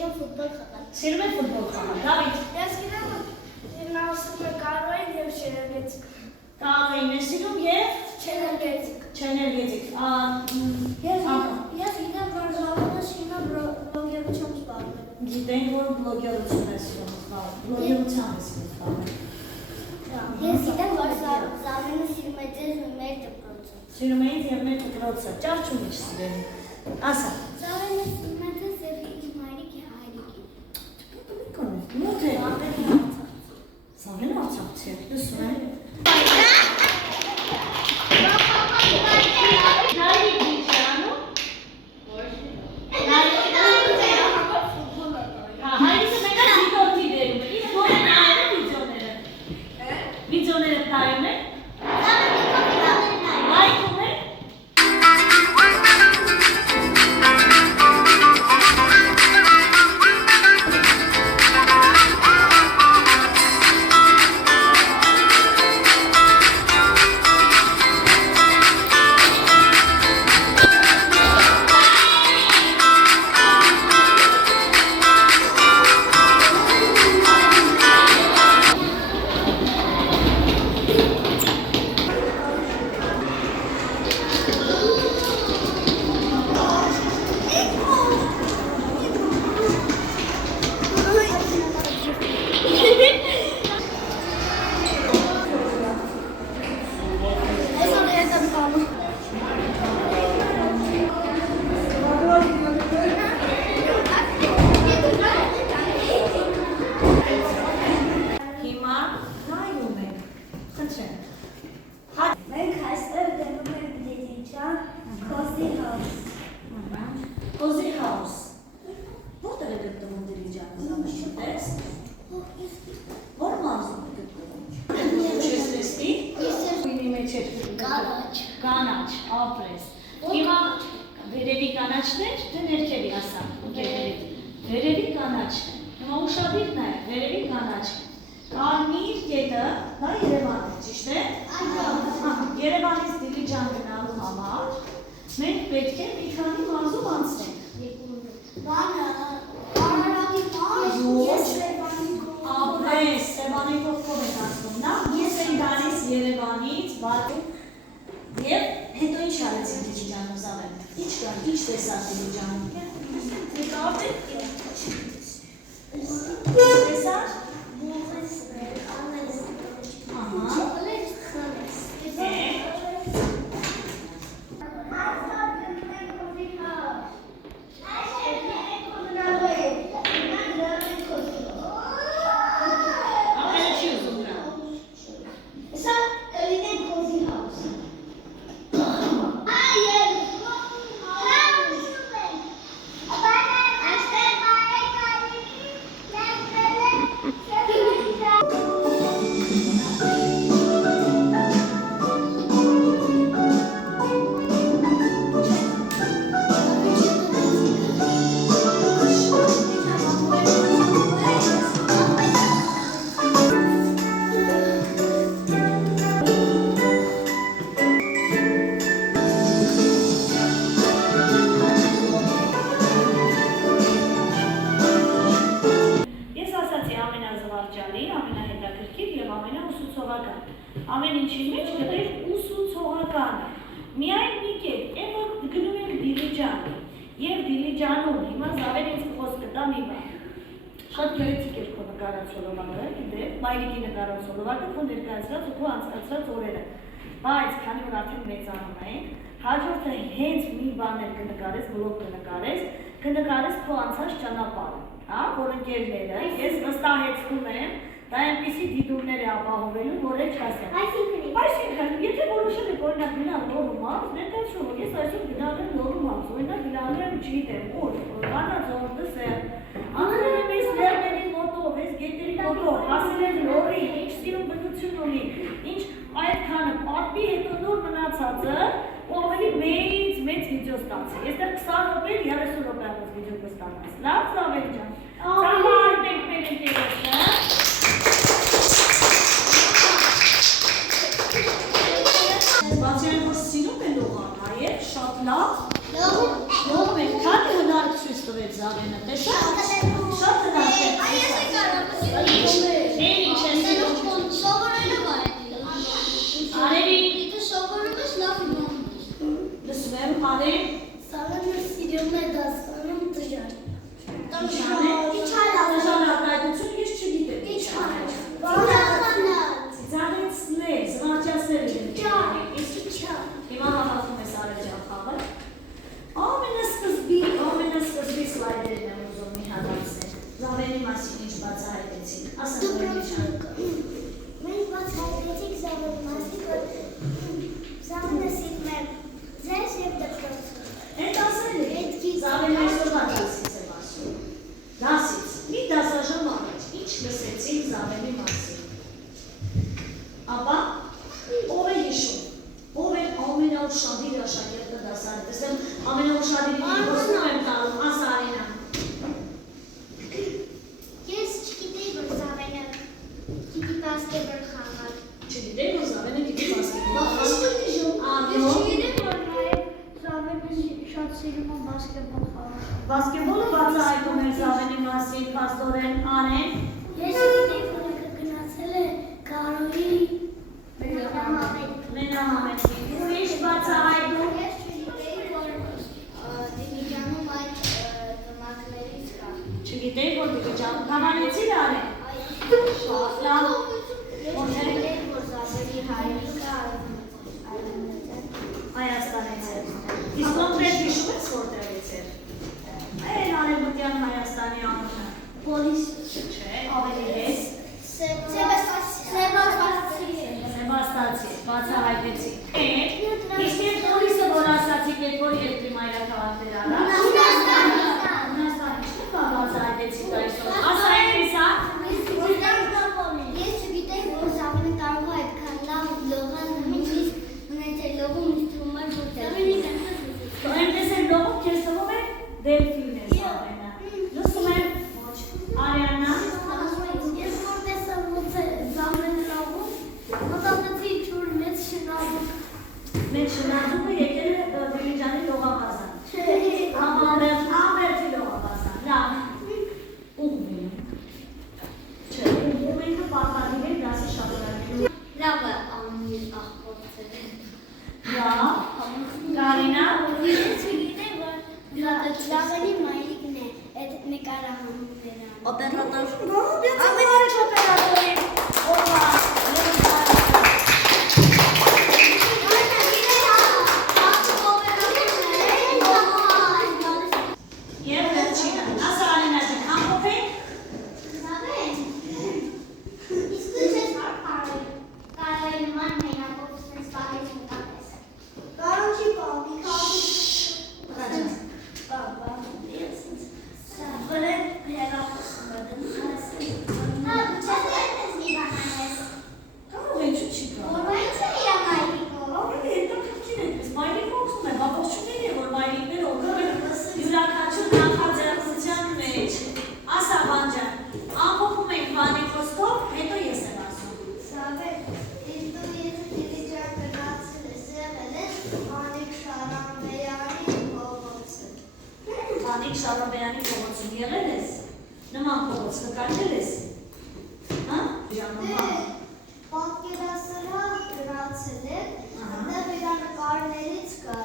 սիրեմ ֆուտբոլ խաղալ։ Սիրում եք ֆուտբոլ խաղալ, Դավիթ։ Ես գիտեմ, նա ասում է Կարոյին և Չերևեցիկ։ Կարոյին է սիրում և Չերևեցիկ։ Չերևեցիկ։ Ես գիտեմ, որ Զավենը սիրում է բլոգերությամբ զբաղվել։ Գիտենք, որ բլոգերություն է սիրում զբաղվել, բլոգերությամբ է սիրում զբաղվել։ Ես գիտեմ, որ Զավենը սիրում է ձեզ ու մեր դպրոցը։ Սիրում էինք և մեր դպրոցը, ճարչում եք սիրել։ Ասա։ Զավենը սիրում է ձեզ և իր մայրիկի հայրիկի։ Մոտ է։ Զավենը արցախցի է, լսում է։ Cozy house. Որտեղ է գտնվում Դիլիջանը, Զավենտես։ Որ մարզում է գտնվում։ Չես տեսնի։ Ինի մեջ է կանաչ, ապրես։ Հիմա վերևի կանաչն է, թե ներքևի ասա, վերևի կանաչն է։ Հիմա ուշադիր նայ, վերևի կանաչն է։ Կարմիր կետը, դա Երևան է, ճիշտ է։ Երևանից Դիլիջան գնալու համար մենք պետք է մի քանի մարզում անցնենք։ Ապրես, Սևանի կողքով ենք անցնում, նա ես ենք գալիս Երևանից, Բաթում և հետո ինչ արեցին Դիլիջանում Զավեն, ինչ տեսար Դիլիջանում։ Տեսար։ Ամեն ինչի մեջ գտեք ուսուցողականը, միայն մի կետ, են որ գնում ենք Դիլիջան, և Դիլիջանում, հիմա Զավեն ինձ խոսքը տա մի բան, շատ գեղեցիկ էր քո նկարած սոլովակը, գիտեք, մայրիկի նկարած սոլովակը, քո ներկայացրած ու քո անցկացրած օրերը, բայց քանի որ արդեն մեծանում ենք, հաջորդը հենց մի բաներ կնկարես, բլոգ կնկարես քո անցած ճանապարհը, որ ընկերները, ես վստահեցնում եմ, դա այնպիսի դիտումներ է ապահովելու, որ էլ չասեմ։ Այսինքն, եթե որոշել եք օրինակ գնալ Լոռու մարզ, ներկայացրու, որ ես այսօր գնալ եմ Լոռու մարզ, օրինակ գնալ եմ չգիտեմ, ուր, Վանաձոր, Դսեր, անցել եմ այս լեռների մոտով, այս գետերի մոտով, հասել եմ Լոռի, ինչ սիրուն բնություն ունի, ինչ այդքանը պատմի, հետո նոր մնացածը, ու ավելի մեծ վիդեո ստացի։ Եստեղ 20 րոպե, 30 րոպեանոց վիդեո կստանաս։ Լավ, Զավեն ջան։ Ծավալն ենք մեր ընկերոջը։ Բացի այն, որ սիրում է լողան, նաև շատ լավ լողում եք, քանի հնարք ցույց տվեց Զավենը, տեսա՞ք։ Արեն։ Զավենը սիրում է դասանում տժար։ Տժան արտահայտություն ես չգիտեմ։ Ծիծաղեցնել, զվարճացնել եմ։ Հիմա հավատում ես Արեջան խաղը։ Ամենասկզբի սլայդերն եմ ուզում մի հատացնել։ Զավենի մասին ինչ բացահայտեցիք։ Ասա Արեջան։ Մենք բացահայտեցիք Զավենի մասին, որ Զավենը սիրում է ձեզ և դպրոցը։ Էդ ասել է, Զավեն այսօրվա դասից եմ ասում։ Դասից, մի դասաժամ առաջ, ինչ լսեցիք Զավենի մասին։ Ապա, ով է հիշում, ով է ամենաուշադիր աշակերտը դասարան, ամենաուշադիրի խոսում եմ տալում, ասա Արինա։ Ես չգիտեի, որ Զավենը գիտի բասկետբոլ խաղալ։ Չգիտեի, որ Զավենը գիտի բասկետբոլ Ես խաղալ։ չգիտեմ, որ նաև Զավենը շատ սիրում է բասկետբոլ խաղալ։ Բասկետբոլը բացահայտում էր Զավենի մասին, փաստորեն Արեն։ Ես չգիտեի, որ ինքը գնացել է Կարոլի Մենահամեդի։ Ուրիշ բացահայտում։ Ես չգիտեի, որ Դիլիջանում այդ տնակներից կա։ Չգիտեի, որ Դիլիջանում կավանեցիր Արեն։ Լավ։ Ես չգիտեի, որ Զավենի հայրիկը Հայաստանից էր։ Իսկ կոնկրետ հիշում ես որտեղից էր։ Այլ արևմտյան Հայաստանի անունը։ Պոլիս Չէ, ավելի հեզ։ Սեբաստացի, բացահայտեցի։ Իսկ այդ պոլիսը, որ ասացիք, այդ որ երկրի մայրաքաղաքներ արա։ Հունաստանի չէ, բացահայտեցիք այսօր։ Ասա Էլիսա։ Ես չգիտեի, որ Զավենը կարող է այդքան լավ լողալ, նույնիսկ ունեցել լողում ինստրումент որտեղ։ Այնպես էլ լողում քեզ թվում է դելֆին է Զավենը։ Լսում եմ։ Արիանա։ Ես որ տեսա ոնց է Զավենը լողում, մտածեցի ինչ-որ մեծ շնորհք։ Մեծ շնորհքը եկել է Դիլիջանի լողավազան։ Ամերթի լողավազան։ Լավ։ Ուղղում եմ։ Չէ, ուղղում ենք պատահել է դասի շարունակելու։ Լավ է ամեն աղբորցել։ Լավ։ Կարինա։ Ես չգիտեի, որ Զավենի մայրիկն է այդ նկարահանումները։ Օպերատոր։ Ամեն ինչ օպերատորի։ Օպա։ Եվ վերջինը, ասա Արինաշեն, ամփոփեք։ Կարող է չի գա։ Մայրիկը օգնում է, բաբոսությունների է, որ մայրիկները օգնում են յուրաքանչյուր նախաձեռնության մեջ։ Ասա Վանջան, ամփոփում ենք Վանի խոսքով, հետո ես եմ ասում։ Վանիկ Շարաբյանի փողոցում եղել ես, նման փողոց նկարել ես, հա? Պատկերասրահ գրացել է, այնտեղ իր նկարներից կա։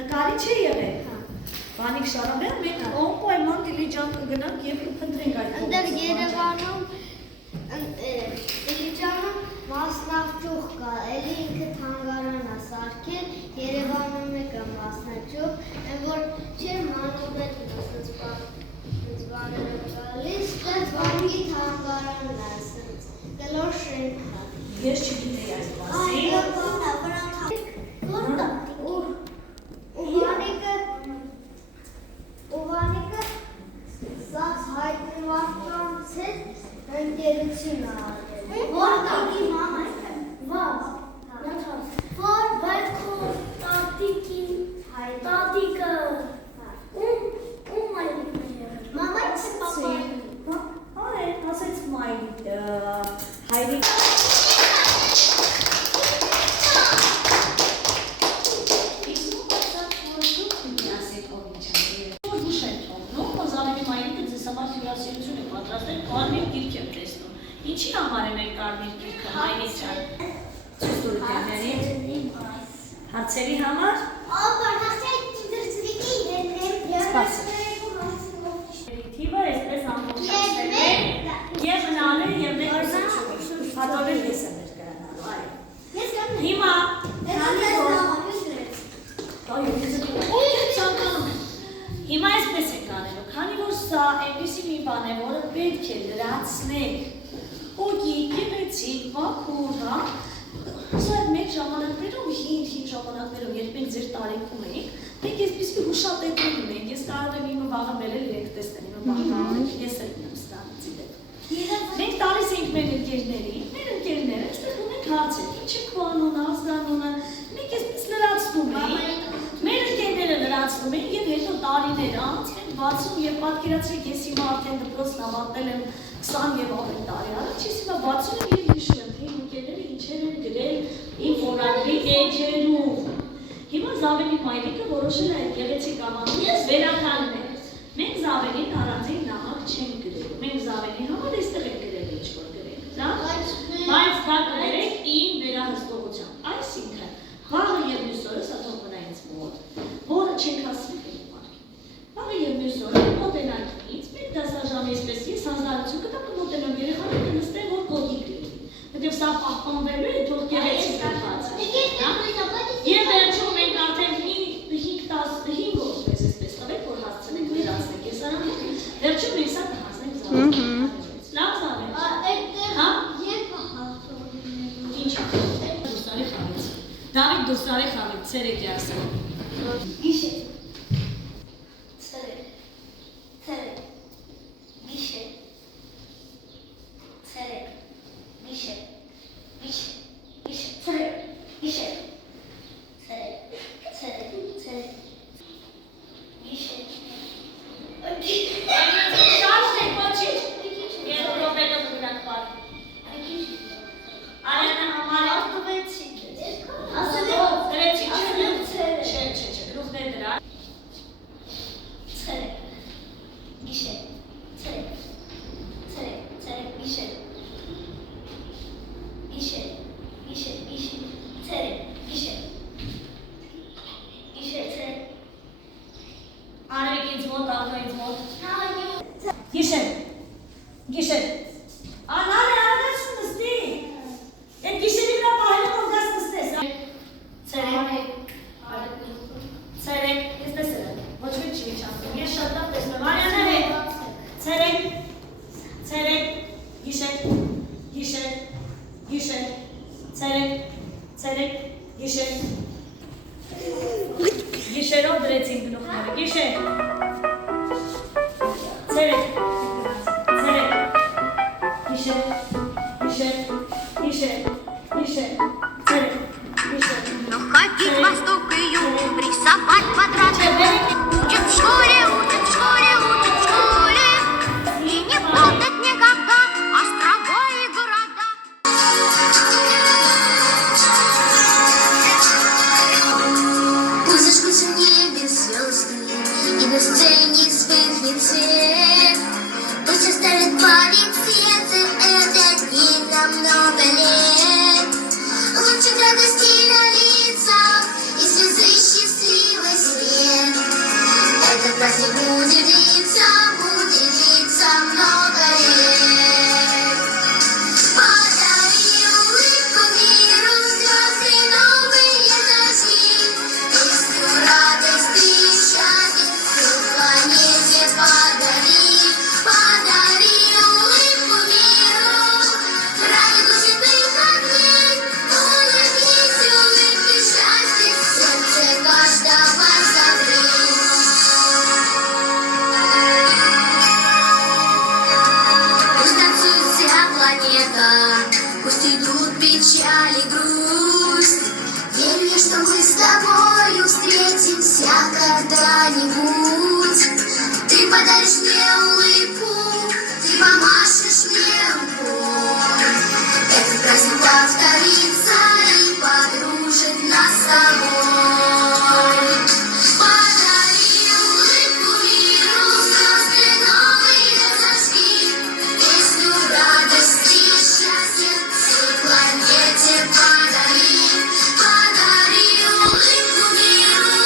Նկարիչ է եղել։ Վանիկ Շարաբյան, մենք անպայման Դիլիջան կգնանք և կփնտրենք այդ Այնտեղ փողոցը։ Երևանում Դիլիջանում մասնաճյուղ կա, էլի ինքը թանգարան է սարքել, Երևանում կա մասնաճյուղ, այն որ չէ մանուբետ ասած բաները գալիս, այդ Վանքի թանգարանն է ասած, կլոր շենքը։ Ես չգիտեի այս մասին։ Ուվանիկը սած հայտնի մարդկանց հետ ընկերություն է արել։ Որ տատի մամա է։ Որ բայց քո տատիկին տատիկը ում մայրիկն է եղել։ Մամայից պապային։ Այ, ասեց մայրիկ, հայրիկ։ Ինչի համար է մեր կարմիր գիրքը, մայրիկ ջան։ Հարցերի համար։ Թիվը այսպես ամբողջացել է և մնալ է և մեկ ուսություն, հատորել ես է մեր կրանալու, այո։ Հիմա, հիմա այսպես ենք անելու, քանի որ սա այնպիսի մի բան է, որը պետք է լրացնել ուղի, գեղեցիկ, մաքուր, հա, սա այդ մեկ ժամանակներում, հին ժամանակներում, երբ մենք ձեր տարիքում էինք, մենք այսպիսի հուշատետներ ունենք, ես կարող եմ իմը վաղը բերել իրենք տեսնեն, իմը վաղը ես էլ ունեմ ստանից իդեպ։ Մենք տալիս ենք մեր ընկերները, այստեղ ունենք հարցեր, ինչ է քո անունը, ազգանունը, մենք այսպես լրացնում ենք, մեր ընկերները լրացնում են և հետո տարիներ անց ենք բացում և պատկերացրեք ես հիմա արդեն դպրոցն ավարտել եմ 20 և ավելի տարի առաջ, ես հիմա բացում եմ և հիշում եմ, թե իմ ընկերները ինչեր են գրել իմ որակի էջերում։ Հիմա Զավենի մայրիկը որոշել է այդ գեղեցիկ ամանունից վերականգնել։ Մենք Զավենին առանձին նամակ չենք գրել։ Մենք Զավենի համար այստեղ ենք գրել ինչ-որ գրենք, բայց դա կգրենք իմ վերահսկողությամբ։ Այսինքն, վաղը և մյուս օրը սա թող մնա ինձ մոտ, որը չենք հասցնի կլիմարկի։ Վաղը և մյուս օրը մոտենանք ինձ, մեկ դասաժամ այսպես ես հանձնարարություն կտամ կմոտենամ երեխաները կնստեն, որ կոդի գրել։ Հետև սա պահպանվելու է, թող գեղեցիկ կրված է։ Եվ վերջում մենք արդեն 5 օր այսպես տվեք, որ հասցնենք վերացնենք ես արամիք, վերջում մենք սա կհասնենք Զավենից։ Լավ Զավեն։ Հա? Ինչ է։ Դուրսարի խավից։ Դավիթ դուրսարի խավից, ցերեկ է ասել։ Գիշե։ Ցերեկ։ Ցերեկ։ Գիշե։ Ցերեկ։ Գիշե։ Գիշե։ Գիշե։ Ցերեկ։ Գիշե։ Ցերեկ։ Ցերեկ։ Ցերեկ։ Գիշե։ Շարժ եք ոչինչ։ Ես պրոբետը դուրակ պար։ Արյանա համարյալ տվեցի։ Գրեցի, չէ, գլուխներ դրա։ Ցերեկ։ Գիշե։ Ցերեկ։ Ցերեկ, ցերեկ, գիշե։ Գիշե, գիշե, գիշե, ցերեկ, գիշե։ Գիշե, ցերեկ։ Արևիկ ինձ մոտ, աղջա ինձ մոտ։ Գիշեր, գիշեր։ Անար է աղջաշ նստի։ Այդ գիշերի վրա պահելում որ գաս նստես։ Ցերեկ, ցերեկ, ես տեսել եմ, ոչ մեկ չի իչասում, ես շատ լավ տեսնում, Արյանա հետ։ Ցերեկ, ցերեկ, գիշեր, գիշեր, գիշեր, ցերեկ, ցերեկ, գիշեր։ Գիշերով դրեցին գլուխները, գիշեր։ Ցերեկ, ցերեկ, գիշեր, գիշեր, գիշեր, գիշեր, ցերեկ, գիշեր։ Но ходить восток и юг, рисовать квадраты. Учат в школе, учат в школе, учат в школе. И не путать никогда острова и города. Пусть зажгутся в небе звезды, и на сцене вспыхнет свет. Пусть оставят память цвета, это дни на много лет. Лучик радости на лицах и слезы счастливый свет. Этот праздник будет длиться много лет. Подари улыбку миру, звезды новые зажги. Песню радости и счастья всей планете подари. Подари улыбку миру, ради гусиных огней. Улыбнись, улыбки счастья, сердце каждого согрей. Пусть танцует вся планета, пусть идут печаль и грусть. Верю я, что мы с тобою встретимся когда-нибудь. Ты подаришь мне улыбку, ты помашешь мне рукой. Этот праздник повторится и подружит нас с тобой. Подари улыбку миру, звезды новые зажги. Песню радости и счастья всей планете подари. Подари улыбку миру,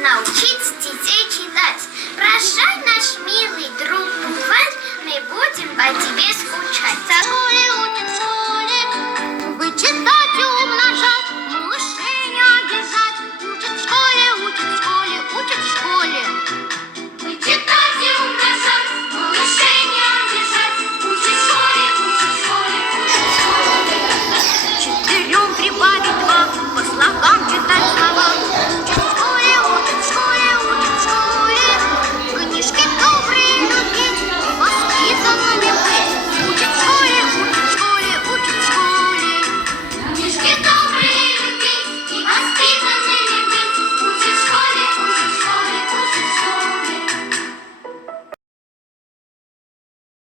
научиться.